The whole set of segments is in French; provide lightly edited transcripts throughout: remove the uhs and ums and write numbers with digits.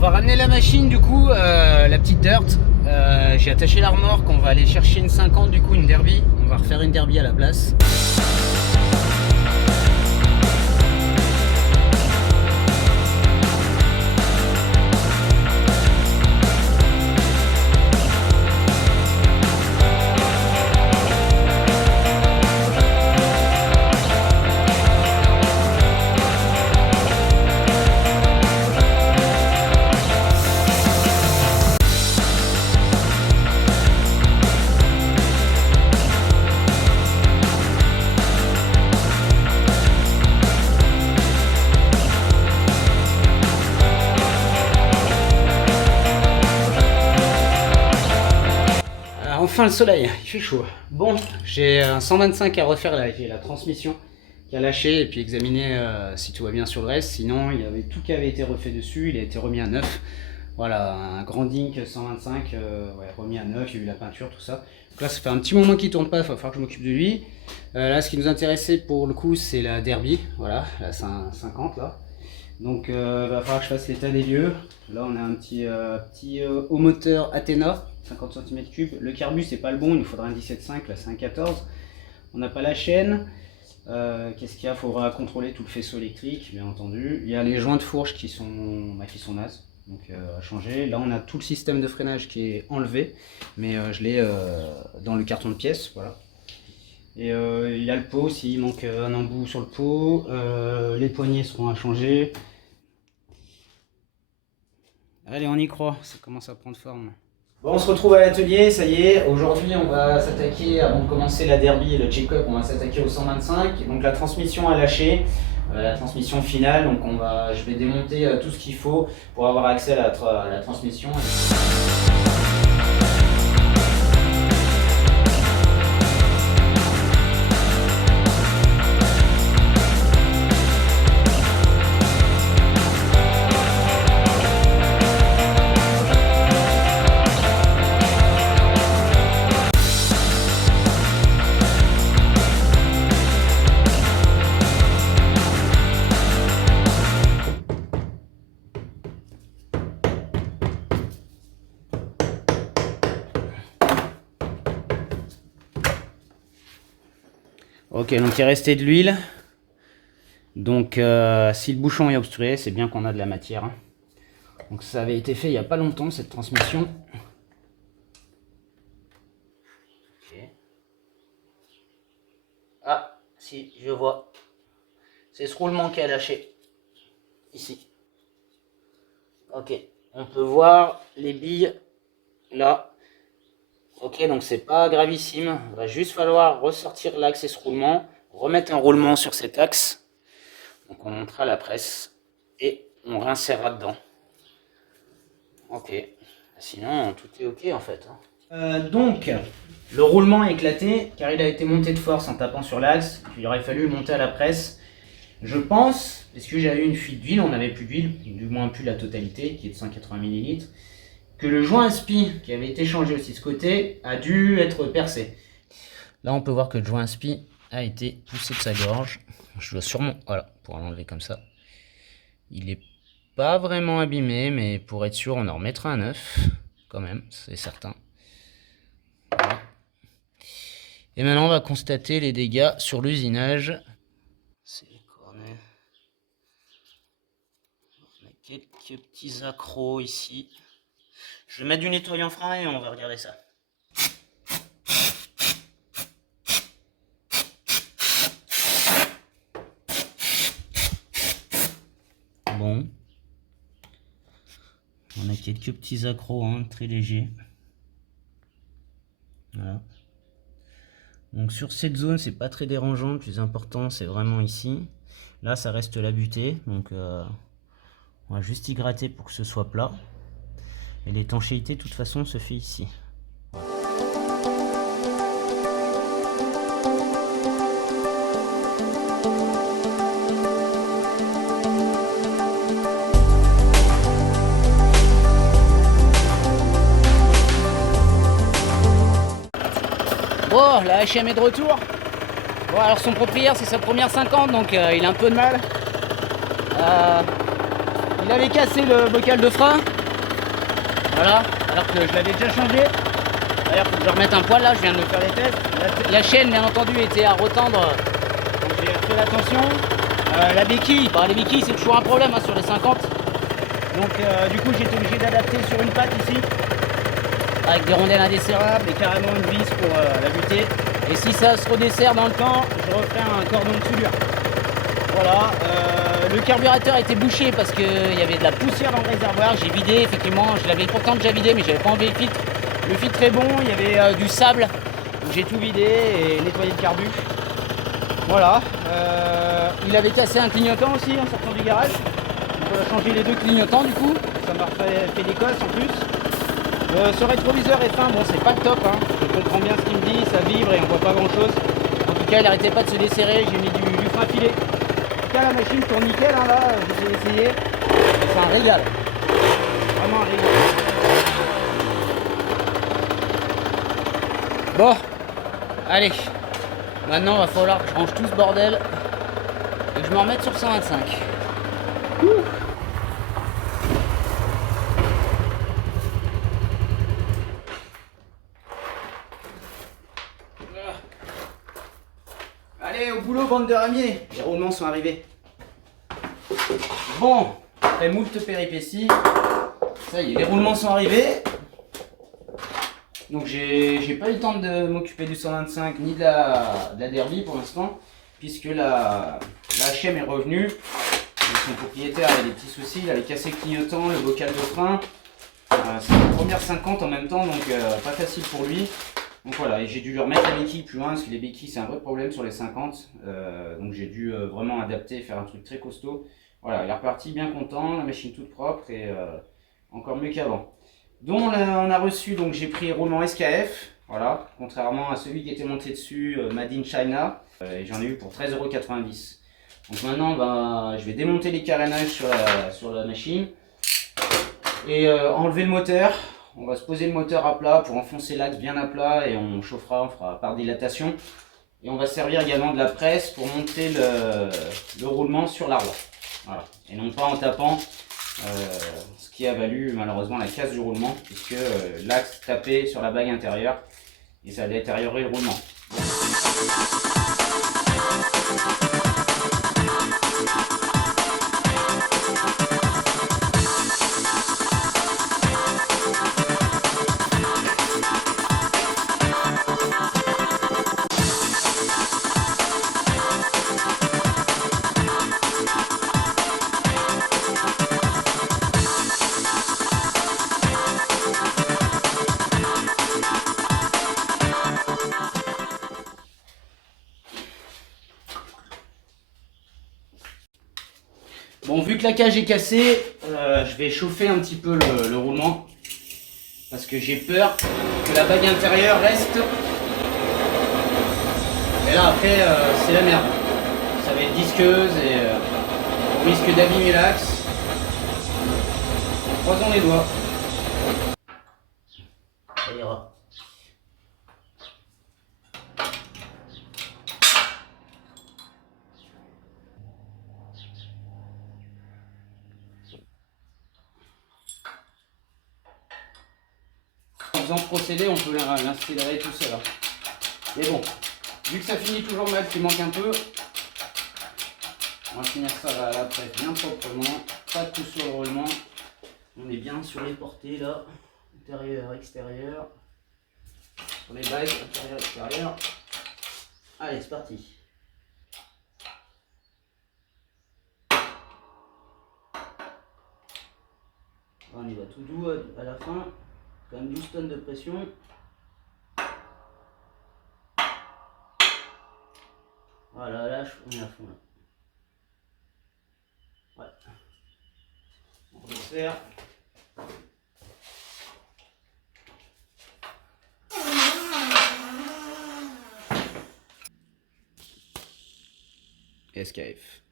va ramener la machine du coup, la petite dirt. J'ai attaché la remorque, on va aller chercher une 50 du coup, une derby. On va refaire une derby à la place. Enfin le soleil, il fait chaud. Bon, j'ai un 125 à refaire là, j'ai la transmission qui a lâché et puis examiner si tout va bien sur le reste. Sinon, il y avait tout qui avait été refait dessus, il a été remis à neuf. Voilà, un Grand Dink 125, ouais, remis à neuf, il y a eu la peinture, tout ça. Donc là, ça fait un petit moment qu'il tourne pas, il va falloir que je m'occupe de lui. Là, ce qui nous intéressait pour le coup, c'est la Derby, voilà, la 50 là. Donc il va falloir que je fasse l'état des lieux. Là on a un petit haut moteur Athena, 50 cm3. Le carbu c'est pas le bon, il nous faudra un 17.5, là c'est un 14. On n'a pas la chaîne. Qu'est-ce qu'il y a? Il faudra contrôler tout le faisceau électrique, bien entendu. Il y a les joints de fourche qui sont nazes, donc à changer. Là on a tout le système de freinage qui est enlevé, mais je l'ai dans le carton de pièces, voilà. Et il y a le pot aussi, il manque un embout sur le pot. Les poignées seront à changer. Allez, on y croit, ça commence à prendre forme. Bon, on se retrouve à l'atelier, ça y est. Aujourd'hui, on va s'attaquer, avant de commencer la derby et le check-up, on va s'attaquer au 125. Donc la transmission a lâché, la transmission finale. Donc je vais démonter tout ce qu'il faut pour avoir accès à la transmission. Ok, donc il restait de l'huile. Donc si le bouchon est obstrué, c'est bien qu'on a de la matière. Donc ça avait été fait il n'y a pas longtemps, cette transmission. Okay. Ah, si, je vois. C'est ce roulement qui a lâché. Ici. Ok, on peut voir les billes là. Ok, donc c'est pas gravissime. Il va juste falloir ressortir l'axe et ce roulement, remettre un roulement sur cet axe. Donc on montera la presse et on réinsérera dedans. Ok, sinon tout est ok en fait. Donc le roulement est éclaté car il a été monté de force en tapant sur l'axe. Il aurait fallu le monter à la presse. Je pense, parce que j'avais eu une fuite d'huile, on n'avait plus d'huile, du moins plus la totalité qui est de 180 ml. Que le joint aspi qui avait été changé aussi de ce côté a dû être percé. Là on peut voir que le joint aspi a été poussé de sa gorge. Je dois sûrement, voilà, pour l'enlever comme ça. Il n'est pas vraiment abîmé, mais pour être sûr on en remettra un neuf, quand même, c'est certain. Voilà. Et maintenant on va constater les dégâts sur l'usinage. C'est quoi, mais... On a quelques petits accros ici. Je vais mettre du nettoyant frein et on va regarder ça. Bon. On a quelques petits accros, hein, très légers. Voilà. Donc sur cette zone, c'est pas très dérangeant. Le plus important, c'est vraiment ici. Là, ça reste la butée. Donc on va juste y gratter pour que ce soit plat. Et l'étanchéité, de toute façon, se fait ici. Bon, la HM est de retour. Bon, alors son propriétaire, c'est sa première 50, donc il a un peu de mal. Il il avait cassé le bocal de frein. Voilà, alors que je l'avais déjà changé. D'ailleurs, il faut que je remette un poil là, je viens de faire les tests. La chaîne, bien entendu, était à retendre. Donc j'ai fait l'attention. La béquille, bah, les béquilles, c'est toujours un problème hein, sur les 50. Donc du coup, j'ai été obligé d'adapter sur une patte ici. Avec des rondelles indesserrables et carrément une vis pour la buter. Et si ça se redessert dans le temps, je referai un cordon de soudure. Voilà, le carburateur a été bouché parce qu'il y avait de la poussière dans le réservoir. J'ai vidé, effectivement, je l'avais pourtant déjà vidé, mais j'avais pas enlevé le filtre. Le filtre est bon, il y avait du sable. Donc j'ai tout vidé et nettoyé le carbu. Voilà, il avait cassé un clignotant aussi en sortant du garage. Donc on a changé les deux clignotants du coup. Ça m'a fait des cosses en plus. Ce rétroviseur est fin, bon c'est pas le top, hein. Je comprends bien ce qu'il me dit, ça vibre et on voit pas grand chose. En tout cas il arrêtait pas de se desserrer, j'ai mis du frein filé. En tout cas la machine tourne nickel hein, là, j'ai essayé. C'est un régal. Vraiment un régal. Bon, allez. Maintenant il va falloir que je range tout ce bordel et que je me remette sur 125. Ouh. Allez, au boulot, bande de ramiers. Les roulements sont arrivés. Bon, après moult péripéties, ça y est, les roulements sont arrivés. Donc j'ai pas eu le temps de m'occuper du 125 ni de la Derby pour l'instant, puisque la HM est revenue. Donc son propriétaire avait des petits soucis, il avait cassé le clignotant, le bocal de frein. C'est la première 50 en même temps, donc pas facile pour lui. Donc voilà, et j'ai dû lui remettre la béquille plus loin, parce que les béquilles c'est un vrai problème sur les 50. Donc j'ai dû vraiment adapter, faire un truc très costaud. Voilà, il est reparti bien content, la machine toute propre et encore mieux qu'avant. Donc on a reçu, donc j'ai pris roulement SKF, voilà, contrairement à celui qui était monté dessus, Made in China, et j'en ai eu pour 13,90 €. Donc maintenant ben, je vais démonter les carénages sur la machine et enlever le moteur. On va se poser le moteur à plat pour enfoncer l'axe bien à plat et on chauffera, on fera par dilatation. Et on va servir également de la presse pour monter le roulement sur la roue. Voilà. Et non pas en tapant, ce qui a valu malheureusement la casse du roulement, puisque l'axe tapait sur la bague intérieure et ça a détérioré le roulement. Bon, vu que la cage est cassée, je vais chauffer un petit peu le roulement parce que j'ai peur que la bague intérieure reste. Et là après c'est la merde. Ça va être disqueuse et on risque d'abîmer l'axe. Croisons les doigts. Ça ira. En faisant ce procédé, on peut l'installer tout seul. Mais bon, vu que ça finit toujours mal, qu'il manque un peu, on va finir ça à la presse bien proprement, pas de tout sur le roulement. On est bien sur les portées là, intérieur, extérieur, sur les bagues, intérieur, extérieur. Allez, c'est parti. On y va tout doux à la fin. Quand même 12 tonnes de pression. Voilà, là on est à fond là. Ouais. On resserre. SKF.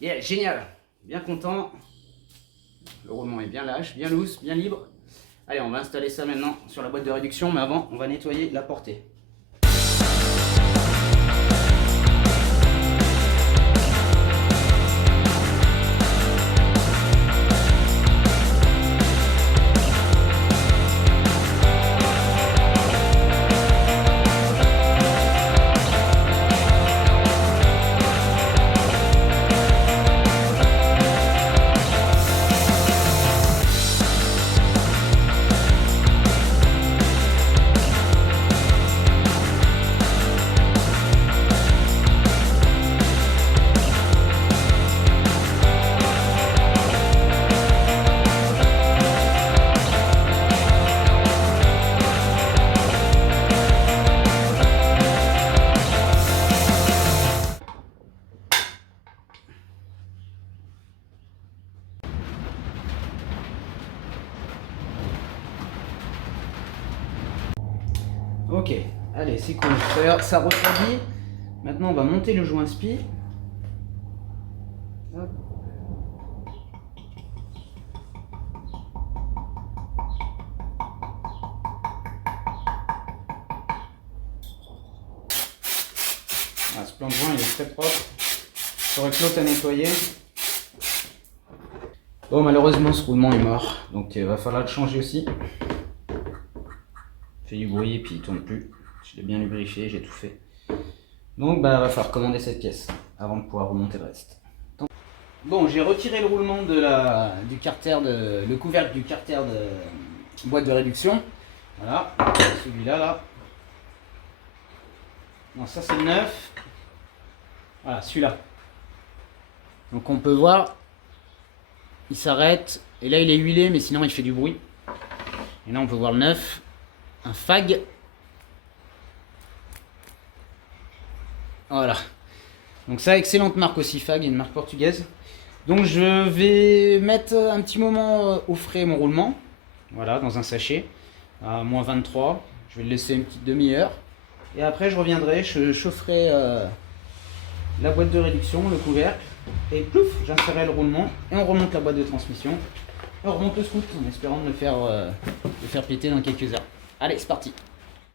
Yeah, génial. Bien content. Le roulement est bien lâche, bien loose, bien libre. Allez, on va installer ça maintenant sur la boîte de réduction, mais avant, on va nettoyer la portée. Allez, c'est cool. Ça refroidit. Maintenant, on va monter le joint spi. Hop. Ah, ce plan de joint il est très propre. J'aurais que l'autre à nettoyer. Bon, malheureusement, ce roulement est mort. Donc, il va falloir le changer aussi. Il fait du bruit et puis il tourne plus. Je l'ai bien lubrifié, j'ai tout fait. Donc, bah, va falloir commander cette pièce avant de pouvoir remonter le reste. Bon, j'ai retiré le roulement de du carter, le couvercle du carter de boîte de réduction. Voilà, celui-là, là. Non, ça c'est le neuf. Voilà, celui-là. Donc on peut voir, il s'arrête. Et là il est huilé, mais sinon il fait du bruit. Et là on peut voir le neuf. Un fag. Voilà. Donc ça, excellente marque aussi, fag, une marque portugaise. Donc je vais mettre un petit moment au frais mon roulement. Voilà, dans un sachet. À moins 23. Je vais le laisser une petite demi-heure. Et après je reviendrai, je chaufferai la boîte de réduction, le couvercle. Et plouf, j'insérerai le roulement. Et on remonte la boîte de transmission. Et on remonte le scoot en espérant de le faire péter dans quelques heures. Allez, c'est parti.